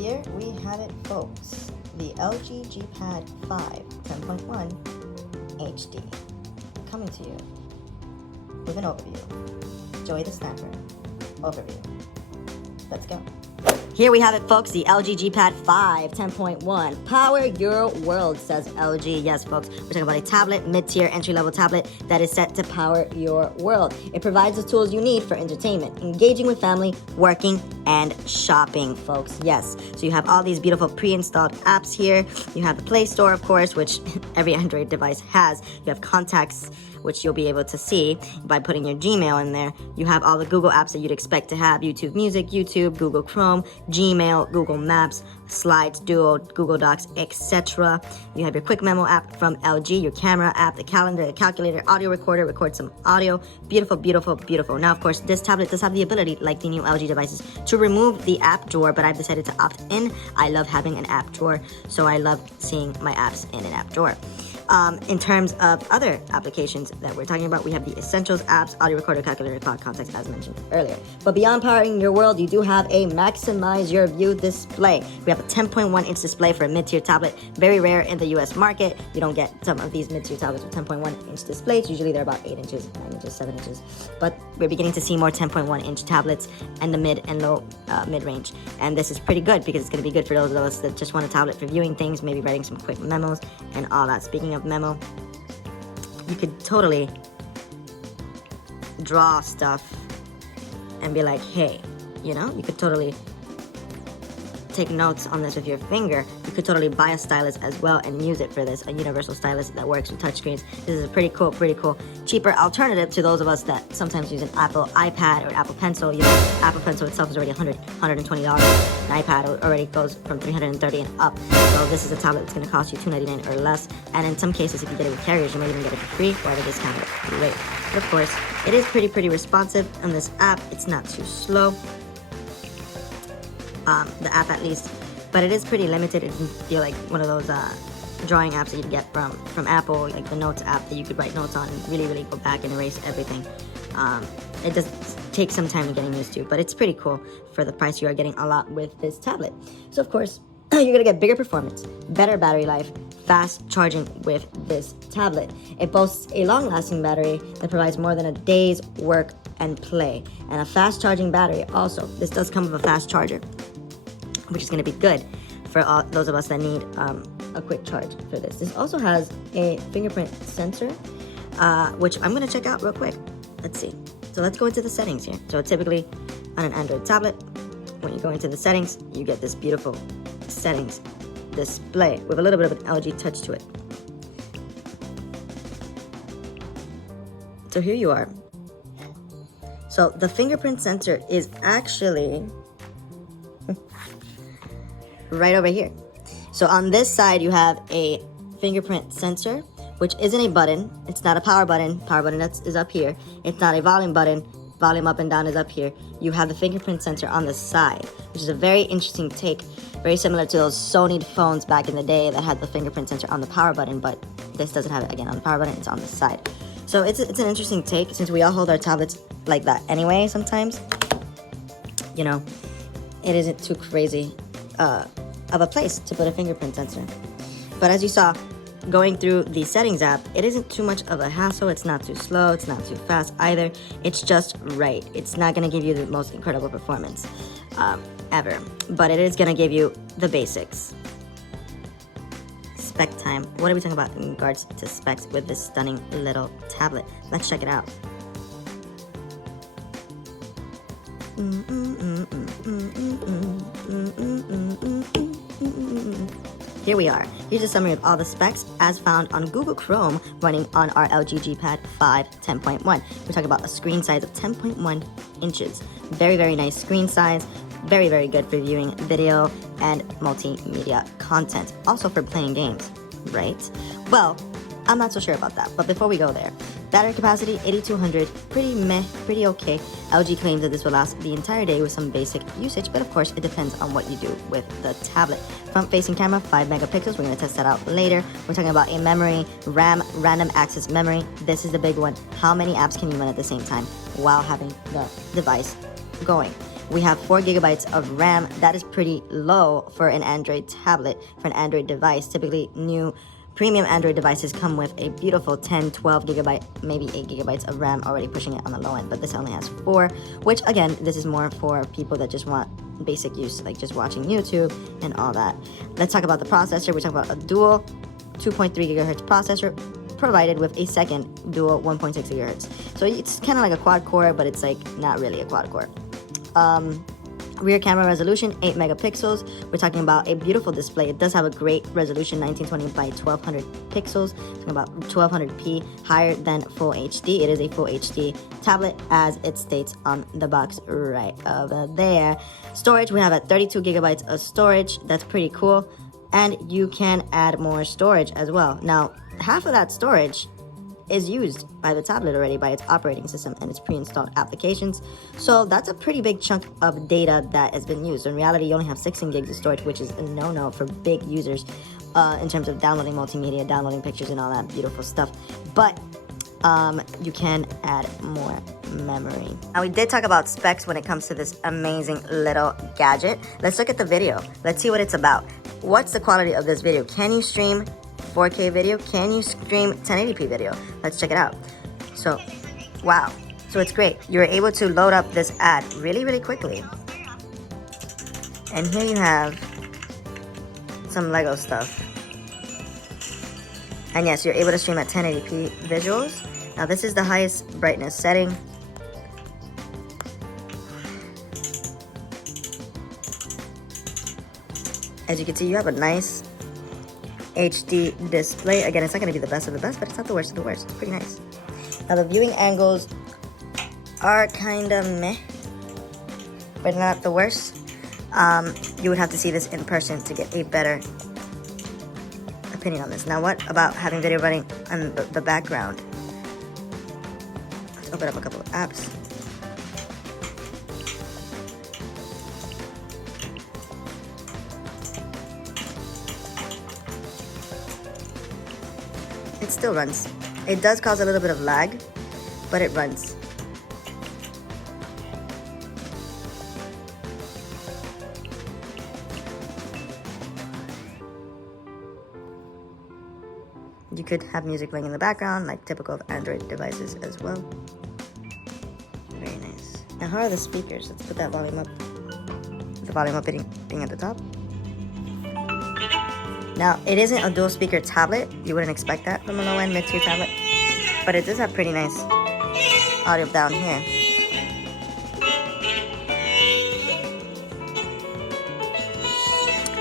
here we have it, folks. The LG G Pad 5 10.1 HD coming to you with an overview. Joey the Snapper overview. Let's go. Here we have it, folks, the LG G Pad 5 10.1. Power your world, says LG. Yes, folks, we're talking about a tablet, mid-tier, entry-level tablet that is set to power your world. It provides the tools you need for entertainment, engaging with family, working, and shopping, folks. Yes, so you have all these beautiful pre-installed apps here. You have the Play Store, of course, which every Android device has. You have contacts, which you'll be able to see by putting your Gmail in there. You have all the Google apps that you'd expect to have: YouTube Music, YouTube, Google Chrome, Gmail, Google Maps, Slides, Duo, Google Docs, etc. You have your Quick Memo app from LG, your camera app, the calendar, the calculator, audio recorder, record some audio. Beautiful, beautiful, beautiful. Now, of course, this tablet does have the ability, like the new LG devices, to remove the app drawer, but I've decided to opt in. I love having an app drawer, so I love seeing my apps in an app drawer. In terms of other applications that we're talking about, we have the Essentials apps, audio recorder, calculator, cloud contacts, as mentioned earlier. But beyond powering your world, you do have a maximize your view display. We have a 10.1-inch display for a mid-tier tablet. Very rare in the US market. You don't get some of these mid-tier tablets with 10.1-inch displays. Usually they're about 8 inches, 9 inches, 7 inches. But we're beginning to see more 10.1-inch tablets in the mid and low mid-range. And this is pretty good because it's going to be good for those of us that just want a tablet for viewing things, maybe writing some quick memos and all that. Speaking of memo, you could totally draw stuff and be like, hey, you know, you could totally take notes on this with your finger. You could totally buy a stylus as well and use it for this, a universal stylus that works with touchscreens. This is a pretty cool, cheaper alternative to those of us that sometimes use an Apple iPad or Apple Pencil. You know, Apple Pencil itself is already $120. An iPad already goes from $330 and up. So this is a tablet that's going to cost you $299 or less. And in some cases, if you get it with carriers, you might even get it for free or at a discounted rate. But of course, it is pretty responsive on this app. It's not too slow. The app at least, but it is pretty limited. It doesn't feel like one of those drawing apps that you'd get from Apple, like the Notes app that you could write notes on and really go back and erase everything. It does take some time getting used to, but it's pretty cool for the price. You are getting a lot with this tablet. So of course, you're gonna get bigger performance, better battery life, fast charging with this tablet. It boasts a long-lasting battery that provides more than a day's work and play, and a fast charging battery also. This does come with a fast charger, which is going to be good for those of us that need a quick charge for this. This also has a fingerprint sensor, which I'm going to check out real quick. Let's see. So let's go into the settings here. So typically on an Android tablet, when you go into the settings, you get this beautiful settings display with a little bit of an LG touch to it. So here you are. So the fingerprint sensor is actually right over here. So on this side, you have a fingerprint sensor, which isn't a button. It's not a power button. Power button is up here. It's not a volume button. Volume up and down is up here. You have the fingerprint sensor on the side, which is a very interesting take. Very similar to those Sony phones back in the day that had the fingerprint sensor on the power button, but this doesn't have it again on the power button. It's on the side. So it's an interesting take, since we all hold our tablets like that anyway sometimes. You know, it isn't too crazy of a place to put a fingerprint sensor. But as you saw, going through the settings app, it isn't too much of a hassle. It's not too slow. It's not too fast either. It's just right. It's not going to give you the most incredible performance ever, but it is going to give you the basics. Spec time. What are we talking about in regards to specs with this stunning little tablet? Let's check it out. Here we are. Here's a summary of all the specs as found on Google Chrome running on our LG G Pad 5 10.1. We're talking about a screen size of 10.1 inches. Very nice screen size. Very good for viewing video and multimedia content. Also for playing games, right? Well, I'm not so sure about that, but before we go there, battery capacity 8200, pretty okay. LG claims that this will last the entire day with some basic usage, but of course it depends on what you do with the tablet. Front-facing camera, 5 megapixels. We're going to test that out later. We're talking about a memory, RAM, random access memory. This is the big one. How many apps can you run at the same time while having the device going? We have 4 gigabytes of RAM. That is pretty low for an Android tablet, for an Android device. Typically, new premium Android devices come with a beautiful 10, 12 gigabyte, maybe 8 gigabytes of RAM, already pushing it on the low end, but this only has 4, which again, this is more for people that just want basic use, like just watching YouTube and all that. Let's talk about the processor. We talk about a dual 2.3 gigahertz processor provided with a second dual 1.6 gigahertz. So it's kind of like a quad core, but it's like not really a quad core. Rear camera resolution 8 megapixels. We're talking about a beautiful display. It does have a great resolution, 1920 by 1200 pixels, talking about 1200p, higher than full HD. It is a full HD tablet, as it states on the box right over there. Storage, we have at 32 gigabytes of storage. That's pretty cool, and you can add more storage as well. Now, half of that storage is used by the tablet already, by its operating system and its pre-installed applications. So that's a pretty big chunk of data that has been used. In reality, you only have 16 gigs of storage, which is a no-no for big users in terms of downloading multimedia, downloading pictures and all that beautiful stuff. But you can add more memory. Now, we did talk about specs when it comes to this amazing little gadget. Let's look at the video. Let's see what it's about. What's the quality of this video? Can you stream 4K video? Can you stream 1080p video? Let's check it out. So, wow. So it's great. You're able to load up this ad really, really quickly. And here you have some Lego stuff. And yes, you're able to stream at 1080p visuals. Now this is the highest brightness setting. As you can see, you have a nice HD display. Again, it's not going to be the best of the best, but it's not the worst of the worst. It's pretty nice. Now the viewing angles are kind of meh, but not the worst. You would have to see this in person to get a better opinion on this. Now, what about having video running on the background? Let's open up a couple of apps. It still runs. It does cause a little bit of lag, but it runs. You could have music playing in the background, like typical of Android devices as well. Very nice. Now, how are the speakers? Let's put that volume up. The volume up being at the top. Now, it isn't a dual speaker tablet. You wouldn't expect that from a low-end mid-tier tablet. But it does have pretty nice audio down here.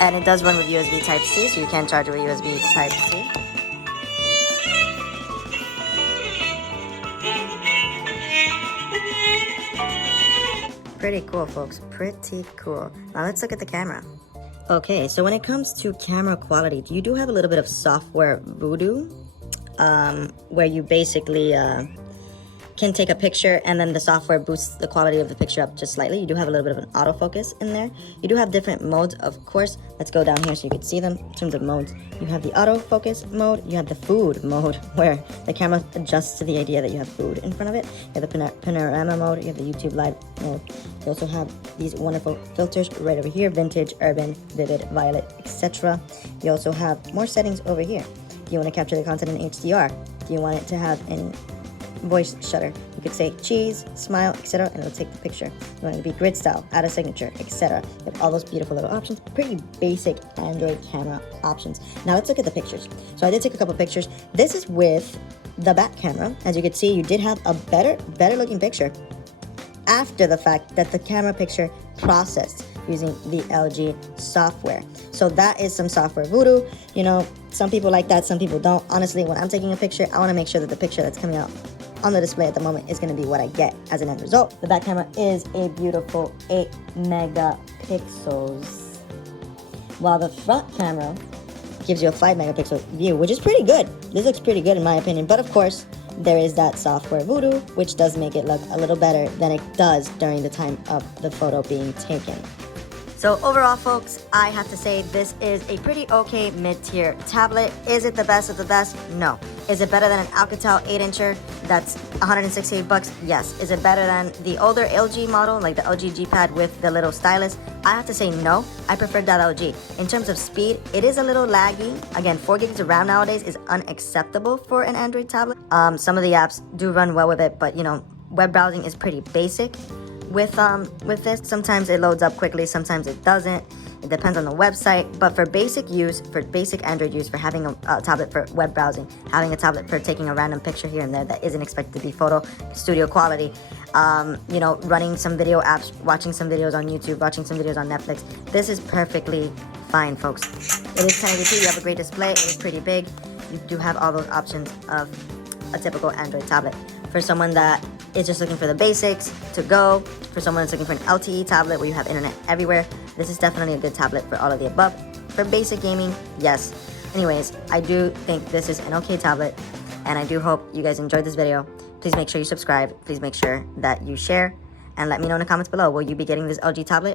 And it does run with USB Type-C, so you can charge it with USB Type-C. Pretty cool, folks. Pretty cool. Now let's look at the camera. Okay, so when it comes to camera quality, you do have a little bit of software voodoo, where you basically can take a picture and then the software boosts the quality of the picture up just slightly. You do have a little bit of an autofocus in there. You do have different modes, of course. Let's go down here so you can see them in terms of modes. You have the autofocus mode. You have the food mode, where the camera adjusts to the idea that you have food in front of it. You have the panorama mode. You have the YouTube live mode. You also have these wonderful filters right over here: vintage, urban, vivid, violet, etc. You also have more settings over here. Do you want to capture the content in HDR? Do you want it to have any voice shutter? You could say cheese, smile, etc., and it'll take the picture. You want it to be grid style, add a signature, etc. You have all those beautiful little options. Pretty basic Android camera options. Now let's look at the pictures. So I did take a couple pictures. This is with the back camera. As you can see, you did have a better looking picture after the fact that the camera picture processed using the LG software. So that is some software voodoo. You know, some people like that, some people don't. Honestly, when I'm taking a picture, I want to make sure that the picture that's coming out on the display at the moment is going to be what I get as an end result. The back camera is a beautiful 8 megapixels, while the front camera gives you a 5 megapixel view, which is pretty good. This looks pretty good in my opinion, but of course, there is that software voodoo, which does make it look a little better than it does during the time of the photo being taken. So overall, folks, I have to say this is a pretty okay mid-tier tablet. Is it the best of the best? No. Is it better than an Alcatel 8-incher that's $168? Yes. Is it better than the older LG model, like the LG G Pad with the little stylus? I have to say no. I prefer that LG. In terms of speed, it is a little laggy. Again, 4 gigs of RAM nowadays is unacceptable for an Android tablet. Some of the apps do run well with it, but you know, web browsing is pretty basic with this. Sometimes it loads up quickly, sometimes it doesn't. It depends on the website, but for basic use, for basic Android use, for having a tablet for web browsing, having a tablet for taking a random picture here and there that isn't expected to be photo studio quality, you know, running some video apps, watching some videos on YouTube, watching some videos on Netflix, this is perfectly fine, folks. It is 1080p, you have a great display, it is pretty big. You do have all those options of a typical Android tablet. For someone that is just looking for the basics to go, for someone that's looking for an LTE tablet where you have internet everywhere, this is definitely a good tablet for all of the above. For basic gaming, yes. Anyways, I do think this is an okay tablet, and I do hope you guys enjoyed this video. Please make sure you subscribe. Please make sure that you share, and let me know in the comments below, will you be getting this LG tablet?